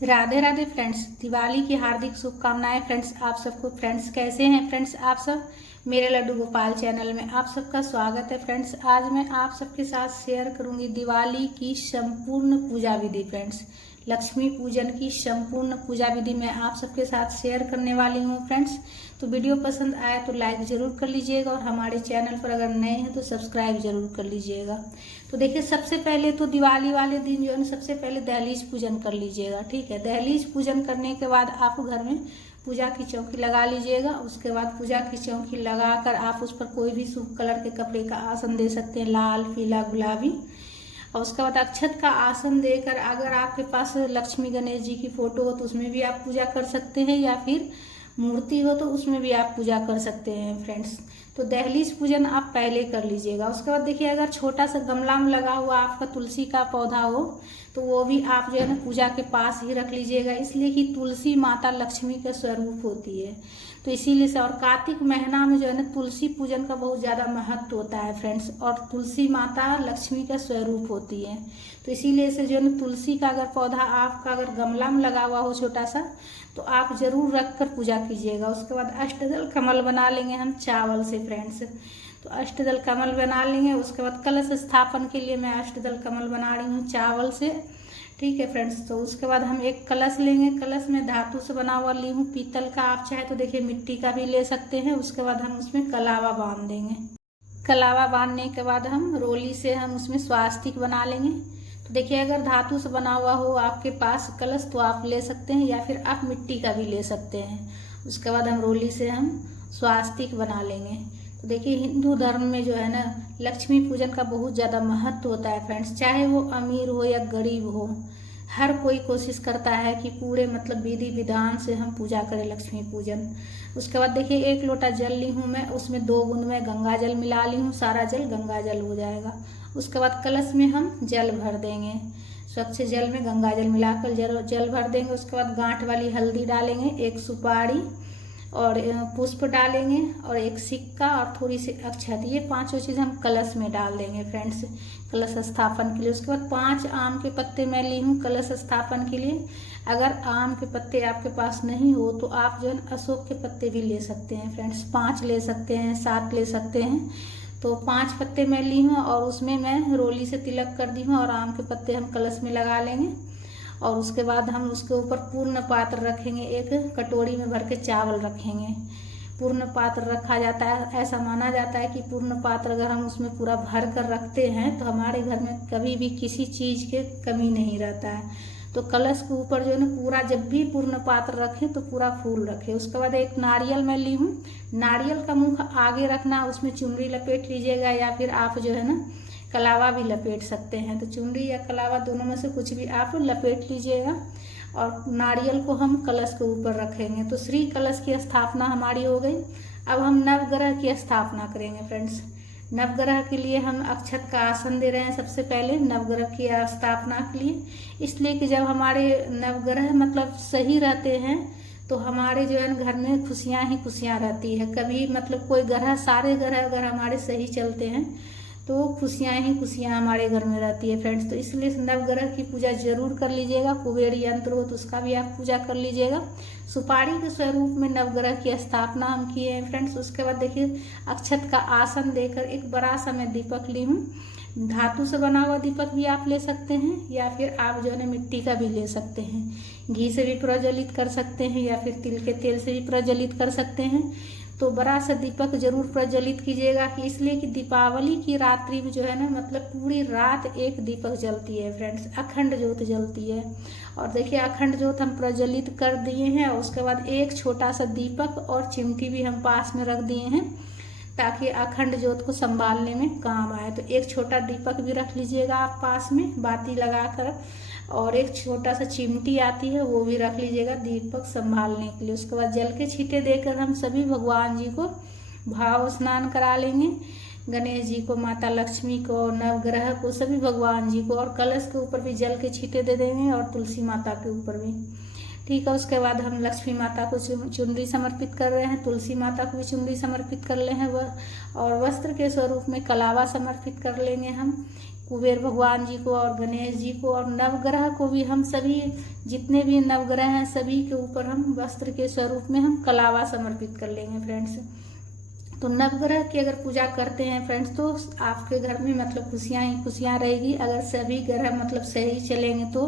Radhe Radhe friends, Diwali की हार्दिक शुभकामनाएं friends. आप सबको फ्रेंड्स कैसे हैं फ्रेंड्स आप सब। मेरे लड्डू गोपाल चैनल में आप सबका स्वागत है फ्रेंड्स। आज मैं आप सबके साथ शेयर करूंगी दिवाली की संपूर्ण पूजा विधि फ्रेंड्स। लक्ष्मी पूजन की संपूर्ण पूजा विधि मैं आप सबके साथ शेयर करने वाली हूं फ्रेंड्स। तो वीडियो पसंद आए तो लाइक ज़रूर कर लीजिएगा और हमारे चैनल पर अगर नए हैं तो सब्सक्राइब ज़रूर कर लीजिएगा। तो देखिए, सबसे पहले तो दिवाली वाले दिन जो है ना, सबसे पहले दहलीज पूजन कर लीजिएगा। ठीक है, दहलीज पूजन करने के बाद आप घर में पूजा की चौकी लगा लीजिएगा। उसके बाद पूजा की चौकी लगाकर आप उस पर कोई भी शुभ कलर के कपड़े का आसन दे सकते हैं, लाल, पीला, गुलाबी। और उसके बाद अक्षत का आसन देकर, अगर आपके पास लक्ष्मी गणेश जी की फोटो हो तो उसमें भी आप पूजा कर सकते हैं, या फिर मूर्ति हो तो उसमें भी आप पूजा कर सकते हैं फ्रेंड्स। तो दहलीज पूजन आप पहले कर लीजिएगा। उसके बाद देखिए, अगर छोटा सा गमला में लगा हुआ आपका तुलसी का पौधा हो तो वो भी आप जो है ना पूजा के पास ही रख लीजिएगा, इसलिए कि तुलसी माता लक्ष्मी का स्वरूप होती है। तो इसीलिए से, और कार्तिक महीना में जो है ना तुलसी पूजन का बहुत ज़्यादा महत्व होता है फ्रेंड्स, और तुलसी माता लक्ष्मी का स्वरूप होती है। तो इसीलिए से जो है ना तुलसी का अगर पौधा आपका अगर गमला में लगा हुआ हो छोटा सा, तो आप जरूर रख कर पूजा कीजिएगा। उसके बाद अष्टदल कमल बना लेंगे हम चावल से फ्रेंड्स। तो अष्टदल कमल बना लेंगे। उसके बाद कलश स्थापन के लिए मैं अष्टदल कमल बना रही हूँ चावल से। ठीक है फ्रेंड्स। तो उसके बाद हम एक कलश लेंगे। कलश में धातु से बना हुआ ली हूँ, पीतल का, आप चाहे तो देखिए मिट्टी का भी ले सकते हैं। उसके बाद हम उसमें कलावा बांध देंगे। कलावा बांधने के बाद हम रोली से हम उसमें स्वास्तिक बना लेंगे। तो देखिए, अगर धातु से बना हुआ हो आपके पास कलश तो आप ले सकते हैं, या फिर आप मिट्टी का भी ले सकते हैं। उसके बाद हम रोली से हम स्वास्तिक बना लेंगे। तो देखिए, हिंदू धर्म में जो है ना लक्ष्मी पूजन का बहुत ज़्यादा महत्व होता है फ्रेंड्स। चाहे वो अमीर हो या गरीब हो, हर कोई कोशिश करता है कि पूरे मतलब विधि विधान से हम पूजा करें लक्ष्मी पूजन। उसके बाद देखिए, एक लोटा जल ली हूँ मैं, उसमें 2 बूंद में गंगा जल मिला ली हूँ, सारा जल गंगा जल हो जाएगा। उसके बाद कलश में हम जल भर देंगे, स्वच्छ जल में गंगा जल मिलाकर जल भर देंगे। उसके बाद गांठ वाली हल्दी डालेंगे, एक सुपारी और पुष्प डालेंगे, और एक सिक्का और थोड़ी सी अक्षत, ये 5 चीज़ हम कलश में डाल देंगे फ्रेंड्स, कलश स्थापन के लिए। उसके बाद 5 आम के पत्ते मैं ली हूँ कलश स्थापन के लिए। अगर आम के पत्ते आपके पास नहीं हो तो आप जो है अशोक के पत्ते भी ले सकते हैं फ्रेंड्स, 5 ले सकते हैं, 7 ले सकते हैं। तो 5 पत्ते मैं ली हूँ और उसमें मैं रोली से तिलक कर दी हूँ, और आम के पत्ते हम कलश में लगा लेंगे। और उसके बाद हम उसके ऊपर पूर्ण पात्र रखेंगे, एक कटोरी में भर के चावल रखेंगे। पूर्ण पात्र रखा जाता है, ऐसा माना जाता है कि पूर्ण पात्र अगर हम उसमें पूरा भर कर रखते हैं तो हमारे घर में कभी भी किसी चीज़ के कमी नहीं रहता है। तो कलश के ऊपर जो है ना पूरा, जब भी पूर्ण पात्र रखें तो पूरा फूल रखें। उसके बाद एक नारियल मैं ली हूँ, नारियल का मुख आगे रखना, उसमें चुनरी लपेट लीजिएगा, या फिर आप जो है ना कलावा भी लपेट सकते हैं। तो चुनरी या कलावा दोनों में से कुछ भी आप लपेट लीजिएगा, और नारियल को हम कलश के ऊपर रखेंगे। तो श्री कलश की स्थापना हमारी हो गई। अब हम नवग्रह की स्थापना करेंगे फ्रेंड्स। नवग्रह के लिए हम अक्षत का आसन दे रहे हैं सबसे पहले नवग्रह की स्थापना के लिए, इसलिए कि जब हमारे नवग्रह मतलब सही रहते हैं तो हमारे जो है घर में खुशियाँ ही खुशियाँ रहती है। कभी मतलब कोई ग्रह, सारे ग्रह अगर हमारे सही चलते हैं तो खुशियाँ ही खुशियाँ हमारे घर में रहती है फ्रेंड्स। तो इसलिए नवग्रह की पूजा जरूर कर लीजिएगा। कुबेर यंत्र हो तो उसका भी आप पूजा कर लीजिएगा। सुपारी के स्वरूप में नवग्रह की स्थापना हम किए हैं फ्रेंड्स। उसके बाद देखिए, अक्षत का आसन देकर एक बड़ा सा मैं दीपक ली हूँ। धातु से बना हुआ दीपक भी आप ले सकते हैं, या फिर आप जो है मिट्टी का भी ले सकते हैं। घी से भी प्रज्वलित कर सकते हैं, या फिर तिल के तेल से भी प्रज्वलित कर सकते हैं। तो बड़ा सा दीपक जरूर प्रज्वलित कीजिएगा, कि इसलिए कि दीपावली की रात्रि में जो है ना मतलब पूरी रात एक दीपक जलती है फ्रेंड्स, अखंड ज्योत जलती है। और देखिए, अखंड ज्योत हम प्रज्वलित कर दिए हैं। उसके बाद एक छोटा सा दीपक और चिमटी भी हम पास में रख दिए हैं, ताकि अखंड ज्योत को संभालने में काम आए। तो एक छोटा दीपक भी रख लीजिएगा आप पास में बाती लगाकर, और एक छोटा सा चिमटी आती है वो भी रख लीजिएगा दीपक संभालने के लिए। उसके बाद जल के छींटे देकर हम सभी भगवान जी को भाव स्नान करा लेंगे, गणेश जी को, माता लक्ष्मी को, नवग्रह को, सभी भगवान जी को। और कलश के ऊपर भी जल के छींटे दे देंगे, और तुलसी माता के ऊपर भी। ठीक है। उसके बाद हम लक्ष्मी माता को चुनरी समर्पित कर रहे हैं, तुलसी माता को भी चुनरी समर्पित कर ले हैं, और वस्त्र के स्वरूप में कलावा समर्पित कर लेंगे हम। कुबेर भगवान जी को और गणेश जी को और नवग्रह को भी हम सभी जितने भी नवग्रह हैं सभी के ऊपर हम वस्त्र के स्वरूप में हम कलावा समर्पित कर लेंगे फ्रेंड्स। तो नवग्रह की अगर पूजा करते हैं फ्रेंड्स तो आपके घर में मतलब खुशियाँ ही खुशियाँ रहेगी। अगर सभी ग्रह मतलब सही चलेंगे तो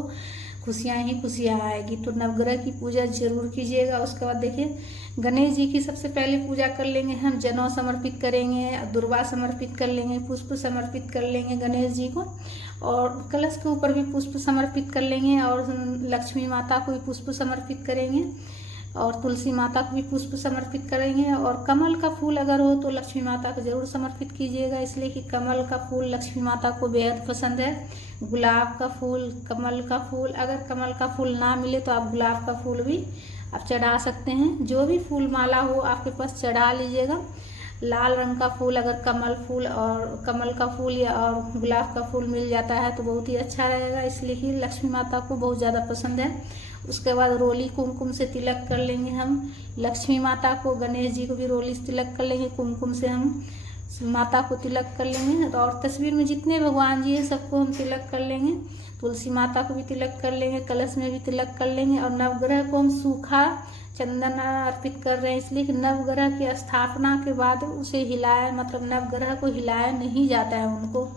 खुशियाँ ही खुशियाँ आएगी। तो नवग्रह की पूजा जरूर कीजिएगा। उसके बाद देखिए गणेश जी की सबसे पहले पूजा कर लेंगे हम, जनेऊ समर्पित करेंगे, दुर्वा समर्पित कर लेंगे, पुष्प समर्पित कर लेंगे गणेश जी को, और कलश के ऊपर भी पुष्प समर्पित कर लेंगे, और लक्ष्मी माता को भी पुष्प समर्पित करेंगे, और तुलसी माता को भी पुष्प समर्पित करेंगे। और कमल का फूल अगर हो तो लक्ष्मी माता को जरूर समर्पित कीजिएगा, इसलिए कि कमल का फूल लक्ष्मी माता को बेहद पसंद है। गुलाब का फूल, कमल का फूल, अगर कमल का फूल ना मिले तो आप गुलाब का फूल भी आप चढ़ा सकते हैं। जो भी फूल माला हो आपके पास चढ़ा लीजिएगा। लाल रंग का फूल अगर कमल का फूल या और गुलाब का फूल मिल जाता है तो बहुत ही अच्छा रहेगा, इसलिए कि लक्ष्मी माता को बहुत ज़्यादा पसंद है। उसके बाद रोली कुमकुम से तिलक कर लेंगे हम लक्ष्मी माता को, गणेश जी को भी रोली से तिलक कर लेंगे, कुमकुम से हम माता को तिलक कर लेंगे। और तस्वीर में जितने भगवान जी हैं सबको हम तिलक कर लेंगे। तुलसी माता को भी तिलक कर लेंगे, कलश में भी तिलक कर लेंगे। और नवग्रह को हम सूखा चंदन अर्पित कर रहे हैं, इसलिए कि नवग्रह की स्थापना के बाद उसे हिलाया मतलब नवग्रह को हिलाया नहीं जाता है उनको,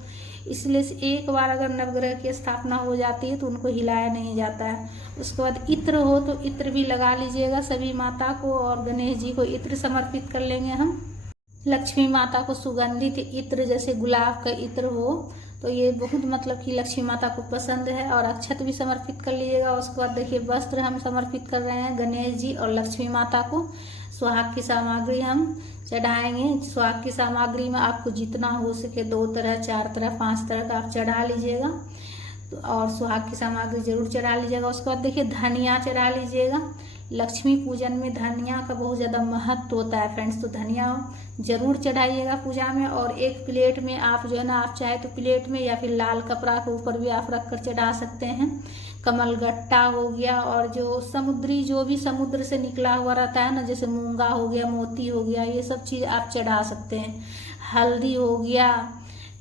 इसलिए एक बार अगर नवग्रह की स्थापना हो जाती है तो उनको हिलाया नहीं जाता है। उसके बाद इत्र हो तो इत्र भी लगा लीजिएगा सभी माता को, और गणेश जी को इत्र समर्पित कर लेंगे हम। लक्ष्मी माता को सुगंधित इत्र जैसे गुलाब का इत्र हो तो ये बहुत मतलब कि लक्ष्मी माता को पसंद है। और अक्षत भी समर्पित कर लीजिएगा। उसके बाद देखिए वस्त्र हम समर्पित कर रहे हैं गणेश जी और लक्ष्मी माता को। सुहाग की सामग्री हम चढ़ाएंगे। सुहाग की सामग्री में आपको जितना हो सके 2 तरह 4 तरह 5 तरह का आप चढ़ा लीजिएगा, और सुहाग की सामग्री जरूर चढ़ा लीजिएगा। उसके बाद देखिए धनिया चढ़ा लीजिएगा। लक्ष्मी पूजन में धनिया का बहुत ज़्यादा महत्व होता है फ्रेंड्स, तो धनिया जरूर चढ़ाइएगा पूजा में। और एक प्लेट में आप जो है ना, आप चाहे तो प्लेट में या फिर लाल कपड़ा के ऊपर भी आप रख कर चढ़ा सकते हैं। कमल गट्टा हो गया, और जो समुद्री जो भी समुद्र से निकला हुआ रहता है ना, जैसे मूंगा हो गया, मोती हो गया, ये सब चीज़ आप चढ़ा सकते हैं। हल्दी हो गया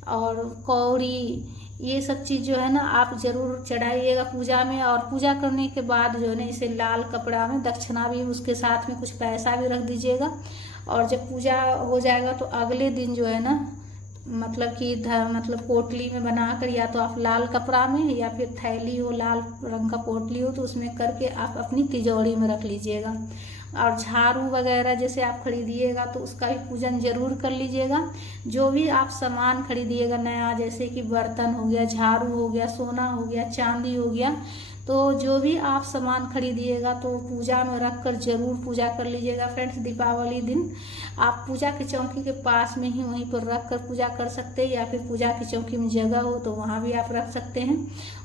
और कौड़ी, ये सब चीज़ जो है ना आप ज़रूर चढ़ाइएगा पूजा में। और पूजा करने के बाद जो है ना इसे लाल कपड़ा में दक्षिणा भी उसके साथ में कुछ पैसा भी रख दीजिएगा। और जब पूजा हो जाएगा तो अगले दिन जो है ना मतलब कि मतलब पोटली में बनाकर, या तो आप लाल कपड़ा में या फिर थैली हो लाल रंग का पोटली हो तो उसमें करके आप अपनी तिजोरी में रख लीजिएगा। और झाड़ू वगैरह जैसे आप खरीदिएगा तो उसका भी पूजन जरूर कर लीजिएगा। जो भी आप सामान खरीदिएगा नया, जैसे कि बर्तन हो गया, झाड़ू हो गया, सोना हो गया, चांदी हो गया, तो जो भी आप सामान खरीदिएगा तो पूजा में रख कर जरूर पूजा कर लीजिएगा फ्रेंड्स। दीपावली दिन आप पूजा की चौकी के पास में ही वहीं पर रख कर पूजा कर सकते हैं, या फिर पूजा की चौकी में जगह हो तो वहाँ भी आप रख सकते हैं।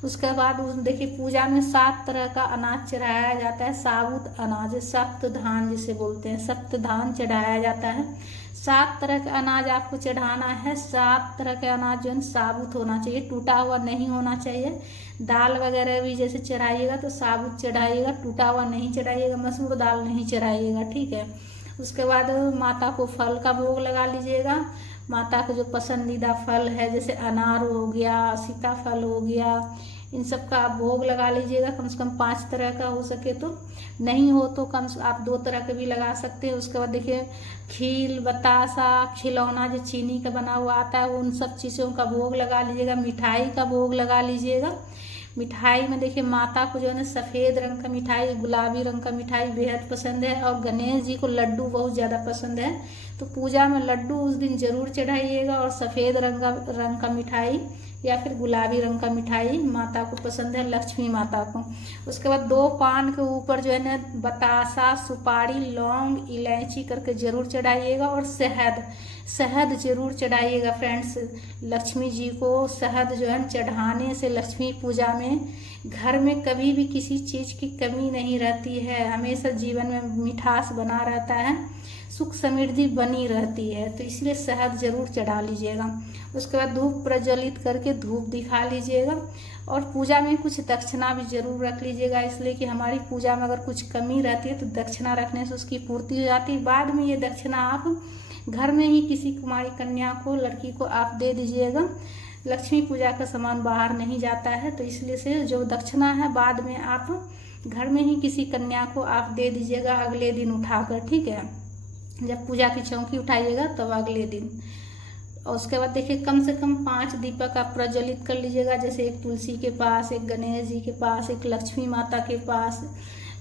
उसके बाद देखिए पूजा में 7 तरह का अनाज चढ़ाया जाता है। साबुत अनाज, सप्त धान जिसे बोलते हैं, सप्त धान चढ़ाया जाता है। 7 तरह का अनाज आपको चढ़ाना है। 7 तरह के अनाज जो है साबुत होना चाहिए, टूटा हुआ नहीं होना चाहिए। दाल वगैरह भी जैसे चढ़ाइएगा तो साबुत चढ़ाइएगा, टूटा हुआ नहीं चढ़ाइएगा, मसूर दाल नहीं चढ़ाइएगा, ठीक है। उसके बाद माता को फल का भोग लगा लीजिएगा। माता को जो पसंदीदा फल है जैसे अनार हो गया, सीताफल हो गया, इन सब का आप भोग लगा लीजिएगा। कम से कम 5 तरह का हो सके तो, नहीं हो तो कम से आप 2 तरह के भी लगा सकते हैं। उसके बाद देखिए खील, बतासा, खिलौना जो चीनी का बना हुआ आता है उन सब चीज़ों का भोग लगा लीजिएगा। मिठाई का भोग लगा लीजिएगा। मिठाई में देखिए माता को जो है ना सफ़ेद रंग का मिठाई, गुलाबी रंग का मिठाई बेहद पसंद है, और गणेश जी को लड्डू बहुत ज़्यादा पसंद है। तो पूजा में लड्डू उस दिन जरूर चढ़ाइएगा। और सफ़ेद रंग का मिठाई या फिर गुलाबी रंग का मिठाई माता को पसंद है, लक्ष्मी माता को। उसके बाद 2 पान के ऊपर जो है ना बतासा, सुपारी, लौंग, इलायची करके जरूर चढ़ाइएगा। और शहद जरूर चढ़ाइएगा फ्रेंड्स। लक्ष्मी जी को शहद जो है चढ़ाने से लक्ष्मी पूजा में घर में कभी भी किसी चीज़ की कमी नहीं रहती है, हमेशा जीवन में मिठास बना रहता है, सुख समृद्धि बनी रहती है। तो इसलिए शहद जरूर चढ़ा लीजिएगा। उसके बाद धूप प्रज्वलित करके धूप दिखा लीजिएगा। और पूजा में कुछ दक्षिणा भी जरूर रख लीजिएगा, इसलिए कि हमारी पूजा में अगर कुछ कमी रहती है तो दक्षिणा रखने से उसकी पूर्ति हो जाती है। बाद में ये दक्षिणा आप घर में ही किसी कुमारी कन्या को, लड़की को आप दे दीजिएगा। लक्ष्मी पूजा का सामान बाहर नहीं जाता है, तो इसलिए से जो दक्षिणा है बाद में आप घर में ही किसी कन्या को आप दे दीजिएगा अगले दिन उठाकर, ठीक है। जब पूजा की चौकी उठाइएगा तब तो अगले दिन। और उसके बाद देखिए कम से कम 5 दीपक आप प्रज्वलित कर लीजिएगा, जैसे एक तुलसी के पास, एक गणेश जी के पास, एक लक्ष्मी माता के पास,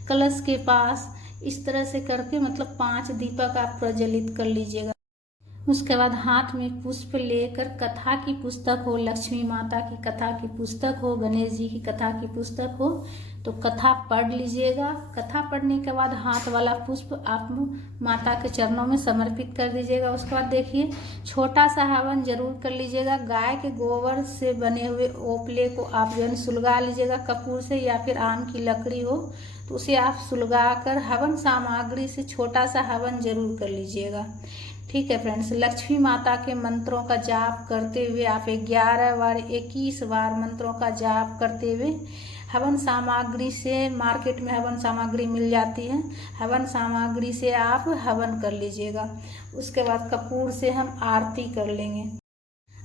कलश के पास, इस तरह से करके मतलब 5 दीपक आप प्रज्वलित कर लीजिएगा। उसके बाद हाथ में पुष्प लेकर कथा की पुस्तक हो, लक्ष्मी माता की कथा की पुस्तक हो, गणेश जी की कथा की पुस्तक हो, तो कथा पढ़ लीजिएगा। कथा पढ़ने के बाद हाथ वाला पुष्प आप माता के चरणों में समर्पित कर दीजिएगा। उसके बाद देखिए छोटा सा हवन जरूर कर लीजिएगा। गाय के गोबर से बने हुए ओपले को आप जो है सुलगा लीजिएगा कपूर से, या फिर आम की लकड़ी हो तो उसे आप सुलगा कर हवन सामग्री से छोटा सा हवन जरूर कर लीजिएगा, ठीक है फ्रेंड्स। लक्ष्मी माता के मंत्रों का जाप करते हुए आप 11 बार 21 बार मंत्रों का जाप करते हुए हवन सामग्री से, मार्केट में हवन सामग्री मिल जाती है, हवन सामग्री से आप हवन कर लीजिएगा। उसके बाद कपूर से हम आरती कर लेंगे।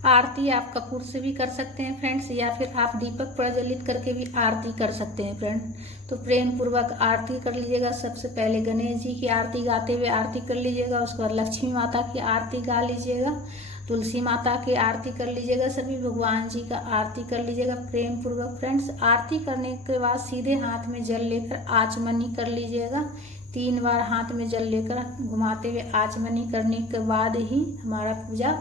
आरती आप कपूर से भी कर सकते हैं फ्रेंड्स, या फिर आप दीपक प्रज्वलित करके भी आरती कर सकते हैं फ्रेंड्स। तो प्रेम पूर्वक आरती कर लीजिएगा। सबसे पहले गणेश जी की आरती गाते हुए आरती कर लीजिएगा। उसके बाद लक्ष्मी माता की आरती गा लीजिएगा, तुलसी माता की आरती कर लीजिएगा, सभी भगवान जी का आरती कर लीजिएगा प्रेम पूर्वक फ्रेंड्स। आरती करने के बाद सीधे हाथ में जल लेकर आचमनी कर लीजिएगा। 3 बार हाथ में जल लेकर घुमाते हुए आचमनी करने के बाद ही हमारा पूजा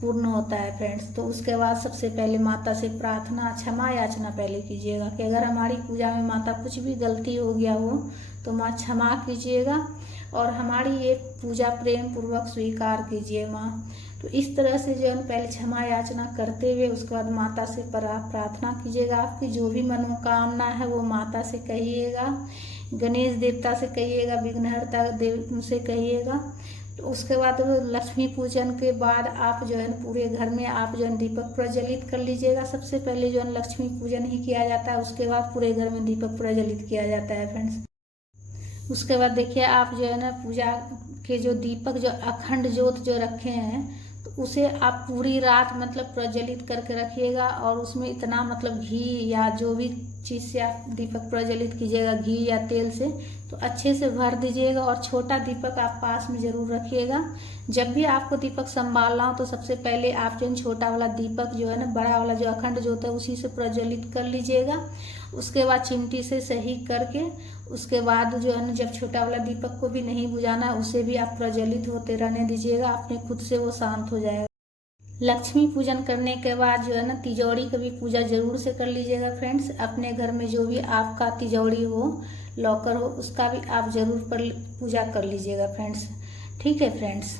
पूर्ण होता है फ्रेंड्स। तो उसके बाद सबसे पहले माता से प्रार्थना क्षमा याचना पहले कीजिएगा कि अगर हमारी पूजा में माता कुछ भी गलती हो गया हो तो माँ क्षमा कीजिएगा और हमारी ये पूजा प्रेम पूर्वक स्वीकार कीजिए माँ। तो इस तरह से जो है पहले क्षमा याचना करते हुए उसके बाद माता से प्रार्थना कीजिएगा। आपकी जो भी मनोकामना है वो माता से कहिएगा, गणेश देवता से कहिएगा, विघ्नहर्ता देव से कहिएगा। तो उसके बाद लक्ष्मी पूजन के बाद आप जो है पूरे घर में आप जो है दीपक प्रज्वलित कर लीजिएगा। सबसे पहले जो है लक्ष्मी पूजन ही किया जाता है, उसके बाद पूरे घर में दीपक प्रज्वलित किया जाता है फ्रेंड्स। उसके बाद देखिए आप जो है ना पूजा के जो दीपक जो अखंड ज्योत जो रखे हैं तो उसे आप पूरी रात मतलब प्रज्वलित करके रखिएगा, और उसमें इतना मतलब घी या जो भी चीज़ से आप दीपक प्रज्वलित कीजिएगा, घी या तेल से, तो अच्छे से भर दीजिएगा। और छोटा दीपक आप पास में ज़रूर रखिएगा। जब भी आपको दीपक संभालना हो तो सबसे पहले आप जो छोटा वाला दीपक जो है ना, बड़ा वाला जो अखंड जो होता है उसी से प्रज्वलित कर लीजिएगा। उसके बाद चिमटी से सही करके उसके बाद जो है ना जब छोटा वाला दीपक को भी नहीं बुझाना उसे भी आप प्रज्वलित होते रहने दीजिएगा, अपने खुद से वो शांत हो जाएगा। लक्ष्मी पूजन करने के बाद जो है ना तिजोरी की भी पूजा जरूर से कर लीजिएगा फ्रेंड्स। अपने घर में जो भी आपका तिजोरी हो, लॉकर हो, उसका भी आप जरूर पूजा कर लीजिएगा फ्रेंड्स, ठीक है फ्रेंड्स।